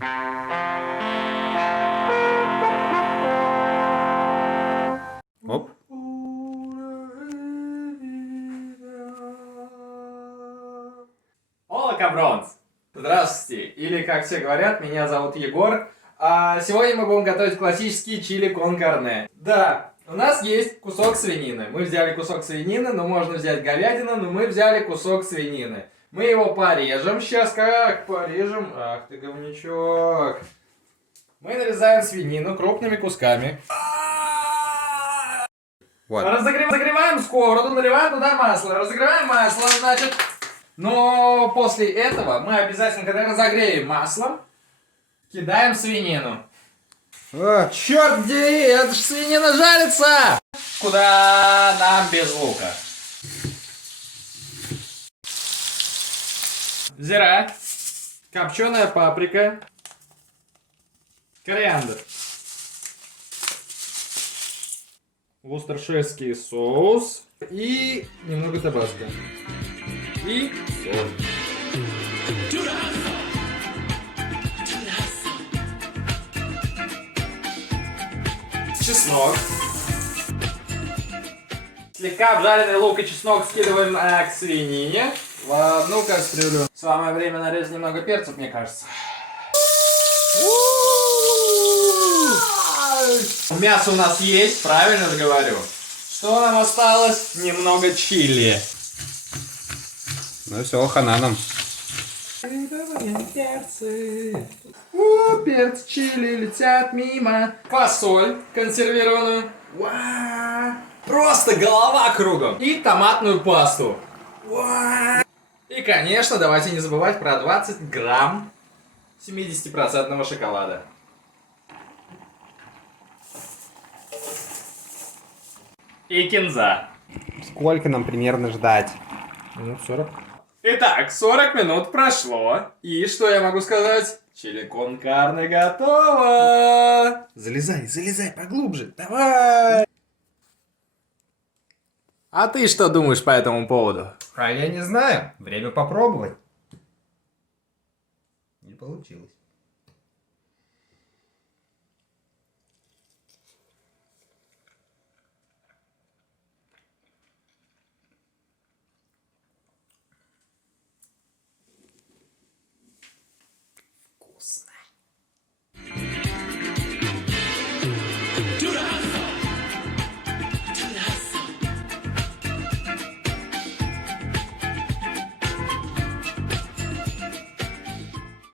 Оп. Ола, кабронс! Здравствуйте, или, как все говорят, меня зовут Егор. Сегодня мы будем готовить классический чили кон карне. Да, у нас есть кусок свинины. Мы взяли кусок свинины, но можно взять говядину, но мы взяли кусок свинины. Мы его порежем. Сейчас как порежем? Ах ты говнючок. Мы нарезаем свинину крупными кусками. Вот. Разогреваем сковороду, наливаем туда масло. Разогреваем масло, значит. Но после этого мы обязательно, когда разогреем маслом, кидаем свинину. А, Черт дери, это ж свинина жарится! Куда нам без лука? Зира, копченая паприка, кориандр, вустерширский соус и немного табаско. И соль. Чеснок. Слегка обжаренный лук и чеснок скидываем к свинине в одну кастрюлю. Самое время нарезать немного перцев, мне кажется. Мясо у нас есть, правильно же говорю? Что нам осталось? Немного чили. ну все, хана нам. Перцы. Перцы, чили летят мимо. Фасоль консервированную. Просто голова кругом. И томатную пасту. И, конечно, давайте не забывать про 20 грамм 70% шоколада. И кинза. Сколько нам примерно ждать? Минут 40. Итак, 40 минут прошло. И что я могу сказать? Чили кон карне готово! Залезай поглубже, давай! А ты что думаешь по этому поводу? А я не знаю. Время попробовать. Не получилось. Вкусно.